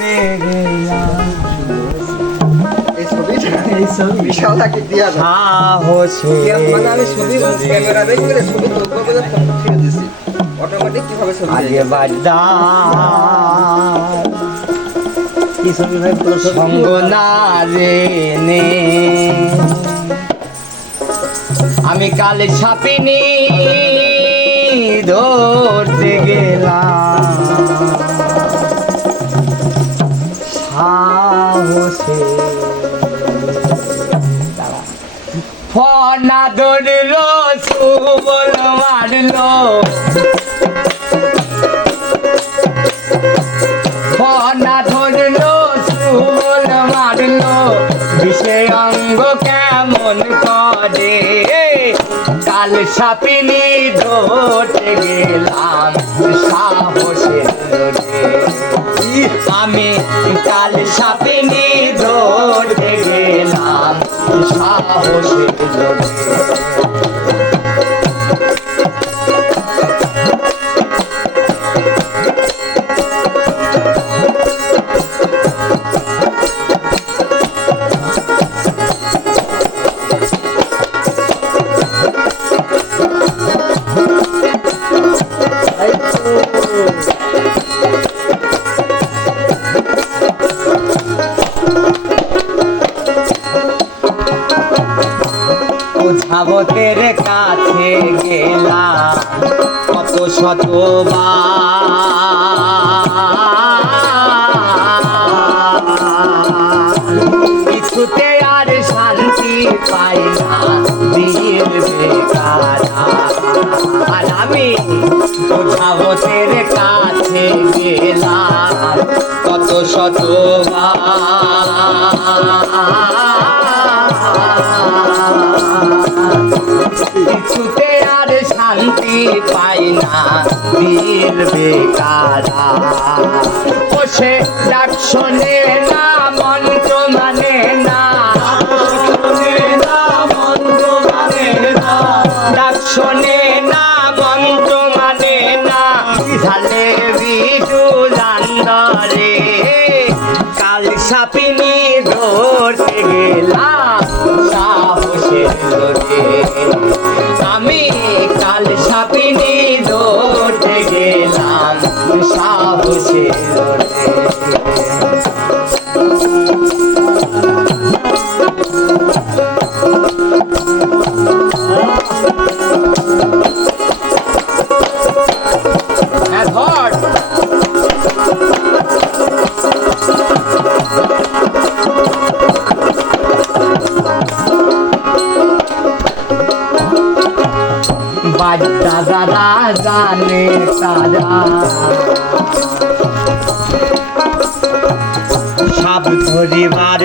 আগে। মানে? বাজা সঙ্গ না জেনে। আমি কাল ছাপিনি ধরতে গেলাম। সাহসে ফনা ধরলো সুবল মারলো ফনা ধরলো সুবল মারলো বিষে অঙ্গ কেমন করে? কাল সাপিনি ধরতে গেলাম সাহসের আমি কাল সাপিনি ধরতে গেলাম সাহসে বুঝাবতের কাছে গেলাম। কত শতবার। কিছুতে আর শান্তি পাই না দিল বেকার। আর আমি বুঝাবতের কাছে গেলাম। কত শতবার। পাই না দিল বেকারা বসে ডাক শোনে না, মন্ত্র মানে না। ডাক শোনে না, মন্ত্র মানে না। ঝালে বিজু জান্দরে কাল সাপিনি ধরতে গেলাম সাহসের সাহসের দাদা জানে তারা সাপ ধরিবার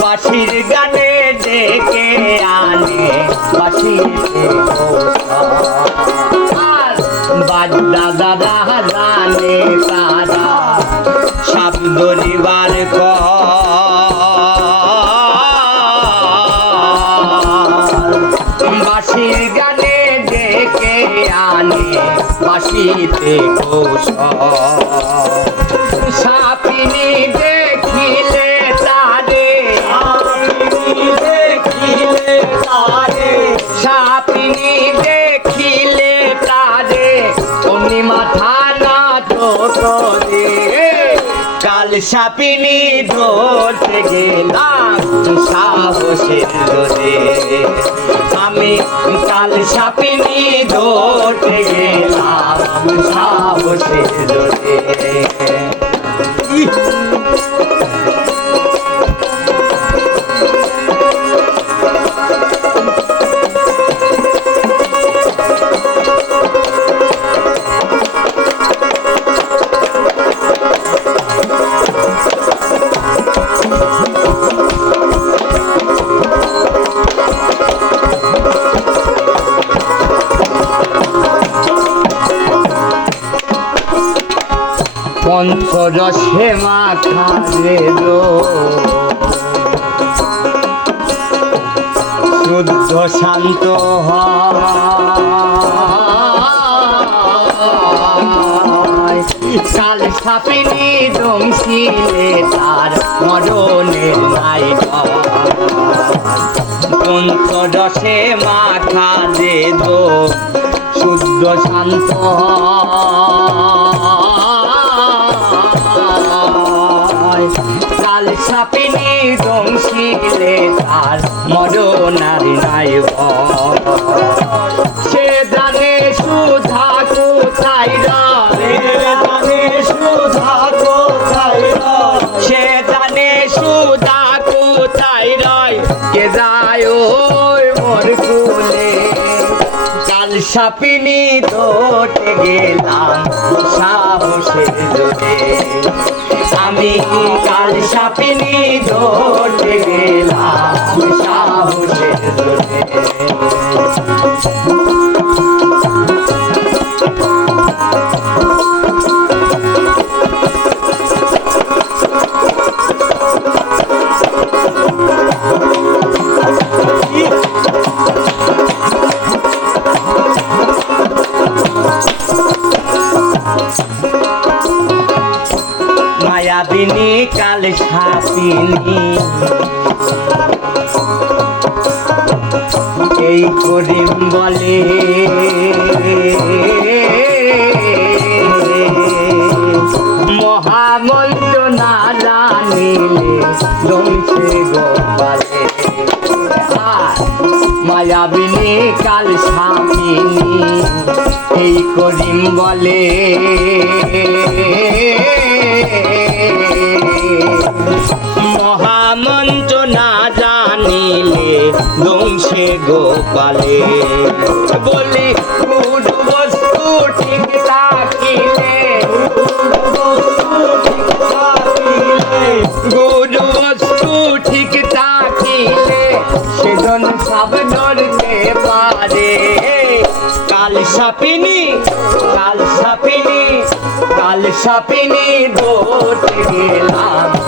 বাঁশির গানে ডেকে আনে বাঁশিতে আর বাদ্দা দাদা জানে তারা সাপ ধরিবার পর। কৌশল সাপিনী দেখিলে তারে দেখিলে তারে সাপিনী দেখিলে তারে। অমনি মাথা না কাল সাপিনী ধরতে গেলাম সাহসের জোরে আমি কাল সাপিনী ধরতে গেলাম সাহসের জোরে পঞ্চরসে মাথা দেব শুদ্ধ শান্ত কাল সাপিনি দমছিলে, তার মরণের নাই পঞ্চরসে মাথা দেব শুদ্ধ শান্ত কাল সাপিনি দমশিলে তার মরণার নাই সে জানে সুধা কোথায় রয় সে জানে সুধা কোথায় রয় কে যায় ওই মোর কুলে? কাল সাপিনি দোটে গেলাম সাহসের জোরে। আমি কাল সাপিনি দোটে গেলাম সাহসের জোরে মায়াবিনী কাল সাপিনী এই করিম বলে মহামন্ত্র না জানিলে দমছে গোপালে। মায়াবিনী কাল সাপিনী এই করিম বলে গোপালে। বলি গুড বস্তু ঠিক থাকিলে। গুড বস্তু ঠিক থাকিলে। সেজন সব ধরতে পারে। কাল সাপিনী কাল সাপিনী কাল সাপিনী দোট গেলাম